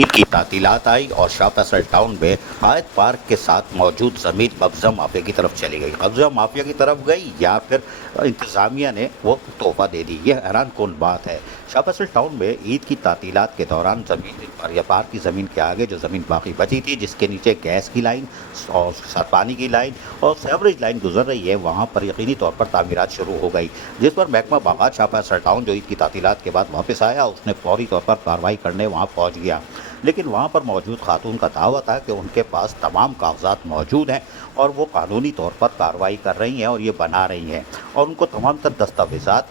ईद की तातीलात आई और शाह फैसल टाउन में आयत पार्क के साथ मौजूद ज़मीन कब्ज़ा माफिया की तरफ चली गई। कब्ज़ा माफिया की तरफ गई या फिर इंतज़ामिया ने वो तोहफ़ा दे दी। यह हैरान कुन बात है। शाह फैसल टाउन में ईद की तातीलात के दौरान ज़मीन पर या पार्क की ज़मीन के आगे जो ज़मीन बाकी बची थी, जिसके नीचे गैस की लाइन और पानी की लाइन और सेवरेज लाइन गुजर रही है, वहाँ पर यकीनी तौर पर तामीरात शुरू हो गई, जिस पर महकमा बागात शाह फैसल टाउन जो ईद की तातीलात के बाद वापस आया, उसने फौरी तौर पर कार्रवाई करने वहाँ पहुँच गया। लेकिन वहाँ पर मौजूद खातून का दावा था कि उनके पास तमाम कागजात मौजूद हैं और वो कानूनी तौर पर कार्रवाई कर रही हैं और ये बना रही हैं और उनको तमाम तर दस्तावेज़ात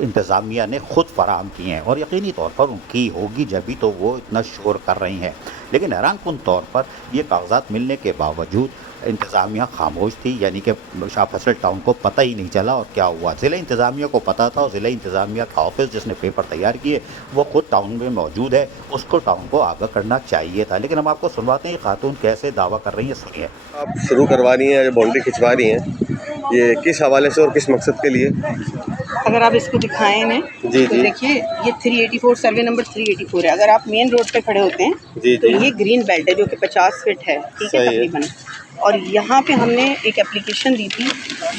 इंतज़ामिया ने ख़ुद फराहम किए हैं और यकीनी तौर पर उनकी होगी जभी तो वो इतना शोर कर रही हैं। लेकिन हैरान कुन तौर पर ये कागजात मिलने के बावजूद इंतज़ामिया खामोश थी, यानी कि शाह फैसल टाउन को पता ही नहीं चला और क्या हुआ। ज़िला इंतज़ामिया को पता था और ज़िला इंतज़ामिया का ऑफिस जिसने पेपर तैयार किए वो खुद टाउन में मौजूद है, उसको टाउन को आगाह करना चाहिए था। लेकिन हम आपको सुनवाते हैं खातून कैसे दावा कर रही हैं, सुनिए। आप शुरू करवा रही हैं, जो बाउंड्री खिंचवा रही हैं, ये किस हवाले से और किस मकसद के लिए? अगर आप इसको दिखाएं इन्हें जी तो जी देखिए ये 384 सर्वे नंबर 384 है। अगर आप मेन रोड पे खड़े होते हैं जी तो जी ये ग्रीन बेल्ट है जो कि 50 फीट है, ठीक है सही है। तकरीबन। और यहाँ पे हमने एक एप्लीकेशन दी थी,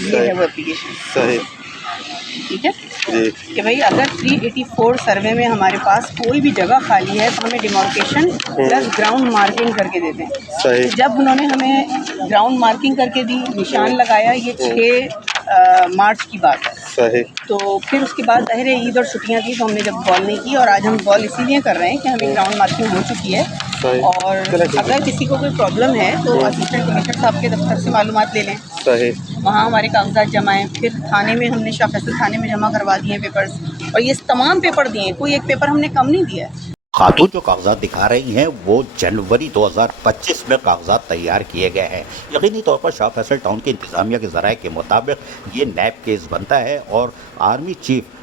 ये है वो एप्लीकेशन, सही ठीक है, जी कि भाई अगर 384 सर्वे में हमारे पास कोई भी जगह खाली है तो हमें डिमार्केशन प्लस ग्राउंड मार्किंग करके देते हैं। सही जब उन्होंने हमें ग्राउंड मार्किंग करके दी, निशान लगाया, ये 6 मार्च की बात है। सही तो फिर उसके बाद ज़ाहिर है ईद और छुट्टियां थी तो हमने जब बॉल नहीं की, और आज हम बॉल इसीलिए कर रहे हैं कि हमें ग्राउंड मार्किंग हो चुकी है। सही और चलो ठीक है। अगर किसी को कोई प्रॉब्लम है तो असिस्टेंट कमिश्नर साहब के दफ्तर से मालूमात ले लें, सही वहाँ हमारे कागजात जमा हैं। फिर थाने में हमने शाह फैसल थाने में जमा करवा दिए पेपर्स, और ये तमाम पेपर दिए हैं, कोई एक पेपर हमने कम नहीं दिया है। खातून जो कागजात दिखा रही हैं वो जनवरी 2025 में कागजात तैयार किए गए हैं। यकीनी तौर पर शाह फैसल टाउन के इंतज़ामिया के ज़राए के मुताबिक ये नैब केस बनता है और आर्मी चीफ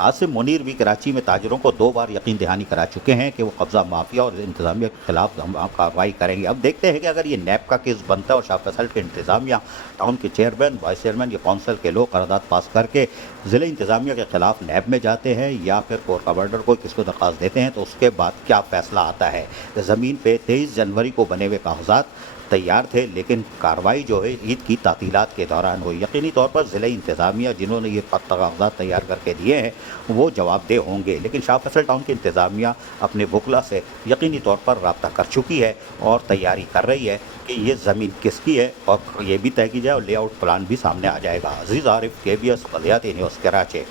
आसिम मुनीर भी कराची में ताजरों को 2 बार यकीन दहानी करा चुके हैं कि वो कब्ज़ा माफिया और इंतज़ामिया के खिलाफ हम कार्रवाई करेंगे। अब देखते हैं कि अगर ये नैब का केस बनता है और शाह फैसल के इंतज़ामिया टाउन के चेयरमैन, वाइस चेयरमैन या कौंसल के लोग करारदाद पास करके ज़िले इंतज़ामिया के खिलाफ नैब में जाते हैं या फिर कोर्ट कमांडर को किसको दरख्वास्त देते हैं, तो उसके बाद क्या फ़ैसला आता है। ज़मीन पर 23 जनवरी को बने हुए कागजात तैयार थे, लेकिन कार्रवाई जो है ईद की तातीलात के दौरान हुई। यकीनी तौर पर ज़िला इंतज़ामिया जिन्होंने ये कागजात तैयार करके दिए हैं वो जवाबदेह होंगे, लेकिन शाह फैसल टाउन की इंतज़ामिया अपने वकला से यकीनी तौर पर रब्ता कर चुकी है और तैयारी कर रही है कि ये ज़मीन किसकी है और ये भी तय की जाए और लेआउट प्लान भी सामने आ जाएगा। अजीज़ आरिफ, KBS बलियाती न्यूज़, कराची।